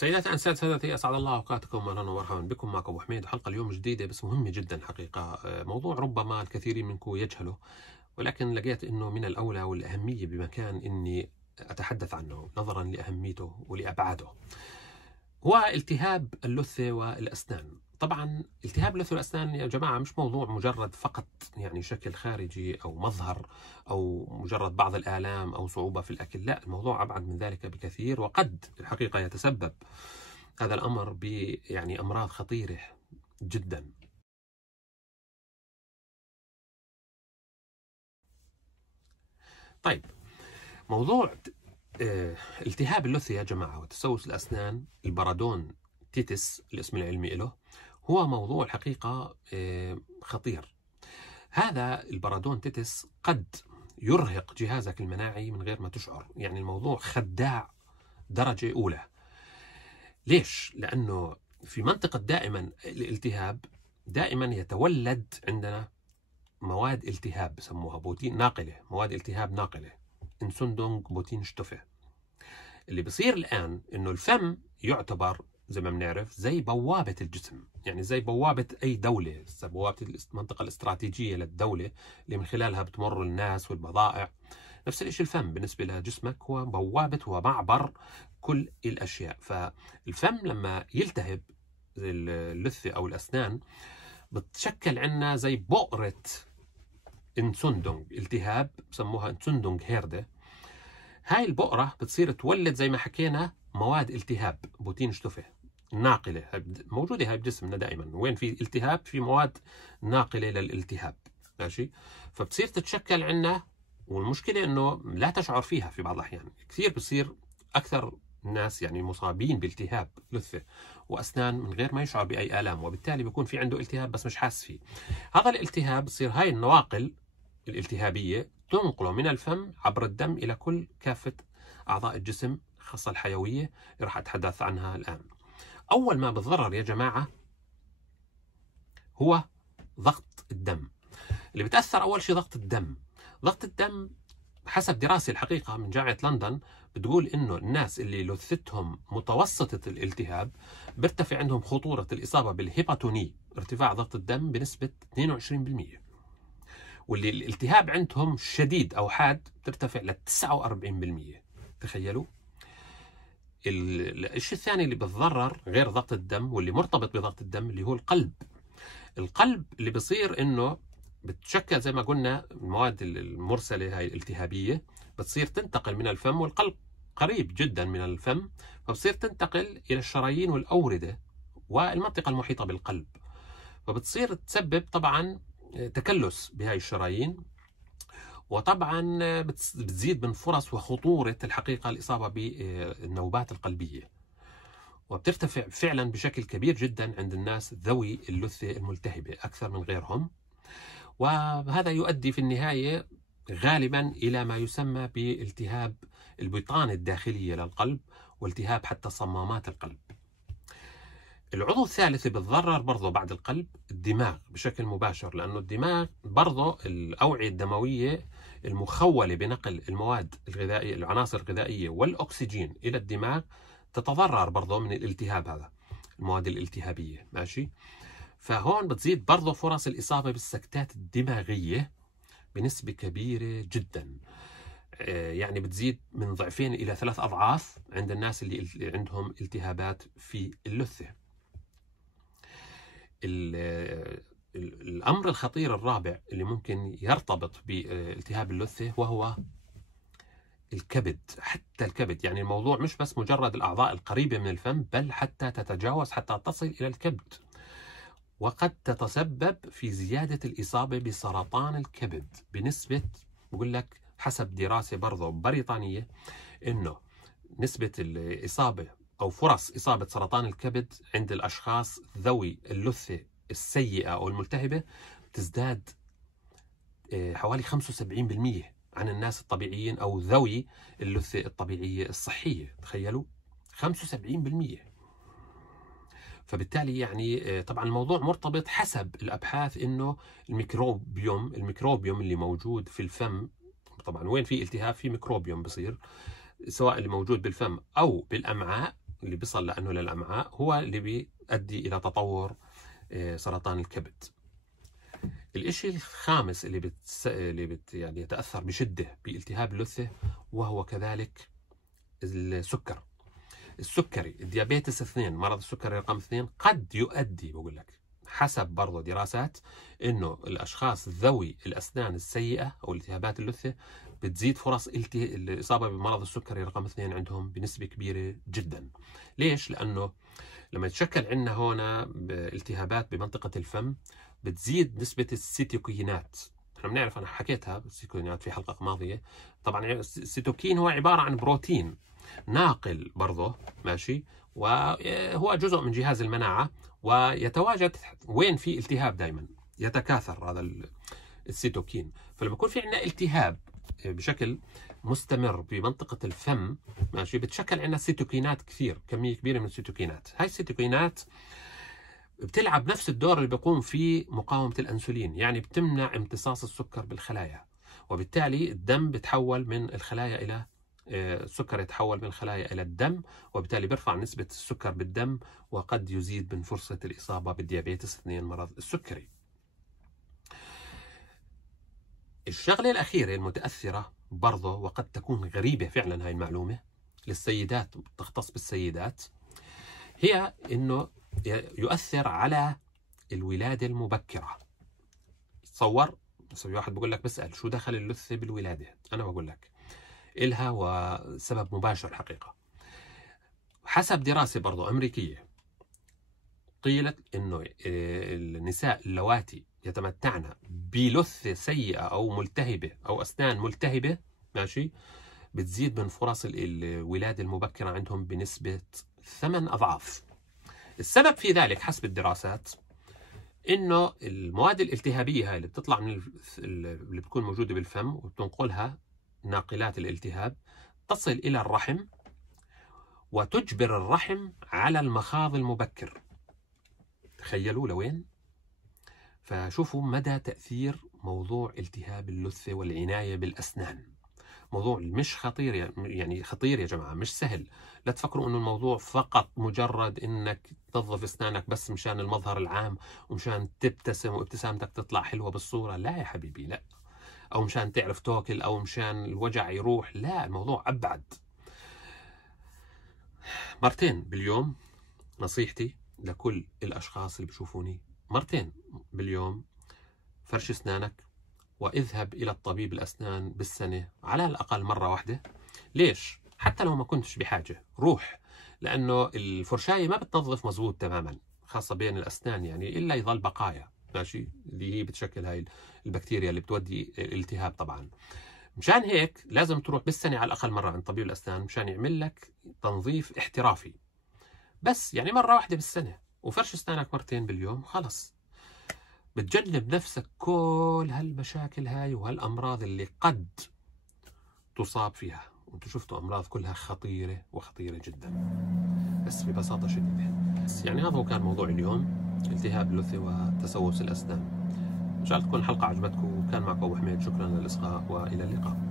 سيداتي أنسات سادتي، أسعد الله أوقاتكم وأهلا ومرحبا بكم. معكم أبو حميد وحلقة اليوم جديدة بس مهمة جدا حقيقة. موضوع ربما الكثير منكم يجهله، ولكن لقيت أنه من الأولى والأهمية بمكان أني أتحدث عنه نظرا لأهميته ولأبعاده. هو التهاب اللثة والأسنان. طبعا التهاب اللثة والأسنان يا جماعة مش موضوع مجرد فقط يعني شكل خارجي أو مظهر أو مجرد بعض الآلام أو صعوبة في الأكل، لا، الموضوع أبعد من ذلك بكثير، وقد الحقيقة يتسبب هذا الأمر يعني أمراض خطيرة جدا. طيب، موضوع التهاب اللثة يا جماعة وتسوس الأسنان، البارادونتيتس الاسم العلمي له، هو موضوع الحقيقة خطير. هذا البارادونتيتس قد يرهق جهازك المناعي من غير ما تشعر، يعني الموضوع خداع درجة أولى. ليش؟ لأنه في منطقة دائما الالتهاب دائما يتولد عندنا مواد التهاب بسموها بروتين ناقلة، مواد التهاب ناقلة، انسندونج بروتين شتوفه. اللي بصير الآن إنه الفم يعتبر زي ما بنعرف زي بوابة الجسم، يعني زي بوابة أي دولة، بوابة المنطقة الاستراتيجية للدولة اللي من خلالها بتمر الناس والبضائع. نفس الشيء الفم بالنسبة لجسمك هو بوابة ومعبر كل الأشياء. فالفم لما يلتهب اللثة أو الأسنان بتشكل عنا زي بؤرة انسندونج، التهاب بسموها انسندونج هيردة. هاي البؤرة بتصير تولد زي ما حكينا مواد التهاب بروتين شتوفه ناقلة، موجودة هاي بجسمنا دائما، وين في التهاب في مواد ناقلة للالتهاب، ماشي؟ فبتصير تتشكل عنا، والمشكلة انه لا تشعر فيها في بعض الأحيان. كثير بصير أكثر الناس يعني مصابين بالتهاب لثة وأسنان من غير ما يشعر بأي آلام، وبالتالي بيكون في عنده التهاب بس مش حاسس فيه. هذا الالتهاب بصير هاي النواقل الالتهابية تنقله من الفم عبر الدم إلى كل كافة أعضاء الجسم خاصة الحيوية اللي راح أتحدث عنها الآن. أول ما بتضرر يا جماعة هو ضغط الدم. اللي بتأثر أول شيء ضغط الدم. ضغط الدم حسب دراسة الحقيقة من جامعة لندن بتقول إنه الناس اللي لثتهم متوسطة الالتهاب بيرتفع عندهم خطورة الإصابة بالهيباتوني، ارتفاع ضغط الدم بنسبة 22%. واللي الالتهاب عندهم شديد أو حاد ترتفع ل 49%. تخيلوا. الشيء الثاني اللي بتضرر غير ضغط الدم واللي مرتبط بضغط الدم اللي هو القلب. القلب اللي بصير إنه بتشكل زي ما قلنا المواد المرسلة هاي الالتهابية بتصير تنتقل من الفم، والقلب قريب جدا من الفم، فبتصير تنتقل إلى الشرايين والأوردة والمنطقة المحيطة بالقلب، فبتصير تسبب طبعا تكلس بهاي الشرايين، وطبعا بتزيد من فرص وخطورة الحقيقة الإصابة بالنوبات القلبية، وبترتفع فعلا بشكل كبير جدا عند الناس ذوي اللثة الملتهبة أكثر من غيرهم. وهذا يؤدي في النهاية غالبا إلى ما يسمى بالتهاب البطانة الداخلية للقلب، والتهاب حتى صمامات القلب. العضو الثالث اللي بتضرر برضه بعد القلب الدماغ بشكل مباشر، لأنه الدماغ برضه الأوعية الدموية المخولة بنقل المواد الغذائية، العناصر الغذائية والأكسجين إلى الدماغ تتضرر برضه من الالتهاب، هذا المواد الالتهابية، ماشي؟ فهون بتزيد برضه فرص الإصابة بالسكتات الدماغية بنسبة كبيرة جدا، يعني بتزيد من 2 إلى 3 أضعاف عند الناس اللي عندهم التهابات في اللثة. الأمر الخطير الرابع اللي ممكن يرتبط بالتهاب اللثة وهو الكبد. حتى الكبد، يعني الموضوع مش بس مجرد الأعضاء القريبة من الفم، بل حتى تتجاوز حتى تصل إلى الكبد، وقد تتسبب في زيادة الإصابة بسرطان الكبد بنسبة، بقول لك حسب دراسة برضو بريطانية، إنه نسبة الإصابة أو فرص إصابة سرطان الكبد عند الأشخاص ذوي اللثة السيئة أو الملتهبة تزداد حوالي 75% عن الناس الطبيعيين أو ذوي اللثة الطبيعية الصحية. تخيلوا، 75%. فبالتالي يعني طبعا الموضوع مرتبط حسب الأبحاث إنه الميكروبيوم اللي موجود في الفم، طبعا وين في التهاب في ميكروبيوم بصير، سواء اللي موجود بالفم أو بالأمعاء، اللي بيصل لأنه للأمعاء هو اللي بيؤدي إلى تطور سرطان الكبد. الإشي الخامس اللي يعني يتأثر بشدة بالتهاب اللثة وهو كذلك السكر. السكري، الديابيتس 2، مرض السكري رقم 2 قد يؤدي، بقول لك حسب برضه دراسات، انه الاشخاص ذوي الاسنان السيئه او التهابات اللثه بتزيد فرص الاصابه بمرض السكري رقم 2 عندهم بنسبه كبيره جدا. ليش؟ لانه لما يتشكل عندنا هنا التهابات بمنطقه الفم بتزيد نسبه السيتوكينات. احنا بنعرف، انا حكيتها السيتوكينات في حلقه ماضيه. طبعا السيتوكين هو عباره عن بروتين ناقل برضه، ماشي، وهو جزء من جهاز المناعة، ويتواجد وين في التهاب دائما يتكاثر هذا السيتوكين. فلما يكون في عندنا التهاب بشكل مستمر بمنطقة الفم، ماشي، بتشكل عندنا سيتوكينات كثير، كمية كبيرة من السيتوكينات. هاي السيتوكينات بتلعب نفس الدور اللي بيقوم فيه مقاومة الأنسولين، يعني بتمنع امتصاص السكر بالخلايا، وبالتالي الدم بتحول من الخلايا إلى السكر يتحول من الخلايا إلى الدم، وبالتالي بيرفع نسبة السكر بالدم، وقد يزيد من فرصة الإصابة بالديابيتس 2 مرض السكري. الشغلة الأخيرة المتأثرة برضه، وقد تكون غريبة فعلا هاي المعلومة للسيدات، تختص بالسيدات، هي إنه يؤثر على الولادة المبكرة. تصور واحد بقول لك بسأل شو دخل اللثة بالولادة؟ أنا بقول لك إلها وسبب مباشر حقيقة. حسب دراسة برضو أمريكية قيلت إنه النساء اللواتي يتمتعن بلثة سيئة أو ملتهبة أو أسنان ملتهبة، ماشي، بتزيد من فرص الولادة المبكرة عندهم بنسبة 8 أضعاف. السبب في ذلك حسب الدراسات إنه المواد الالتهابية هاي اللي بتطلع من اللي بتكون موجودة بالفم وبتنقلها ناقلات الالتهاب تصل إلى الرحم وتجبر الرحم على المخاض المبكر. تخيلوا لوين؟ فشوفوا مدى تأثير موضوع التهاب اللثة والعناية بالأسنان. موضوع مش خطير، يعني خطير يا جماعة، مش سهل. لا تفكروا إنه الموضوع فقط مجرد إنك تنظف أسنانك بس مشان المظهر العام ومشان تبتسم وابتسامتك تطلع حلوة بالصورة. لا يا حبيبي، لا. أو مشان تعرف تاكل، أو مشان الوجع يروح. لا، الموضوع أبعد. مرتين باليوم، نصيحتي لكل الأشخاص اللي بيشوفوني، مرتين باليوم فرش أسنانك، واذهب إلى الطبيب الأسنان بالسنة على الأقل مرة واحدة. ليش؟ حتى لو ما كنتش بحاجة روح، لأنه الفرشاية ما بتنظف مزبوط تماما، خاصة بين الأسنان، يعني إلا يظل بقايا، ماشي، اللي هي بتشكل هاي البكتيريا اللي بتودي الالتهاب. طبعا مشان هيك لازم تروح بالسنة على الأقل مرة عند طبيب الأسنان مشان يعمل لك تنظيف احترافي، بس يعني مرة واحدة بالسنة، وفرش أسنانك مرتين باليوم، خلص بتجنب نفسك كل هالمشاكل هاي وهالأمراض اللي قد تصاب فيها. وانتم شفتوا أمراض كلها خطيرة وخطيرة جدا، بس ببساطة شديدة. بس يعني هذا هو كان موضوع اليوم، التهاب اللثة وتسوس الأسنان. إن شاء الله تكون الحلقة عجبتكم. وكان معكم أبو حميد، شكرا للإصغاء وإلى اللقاء.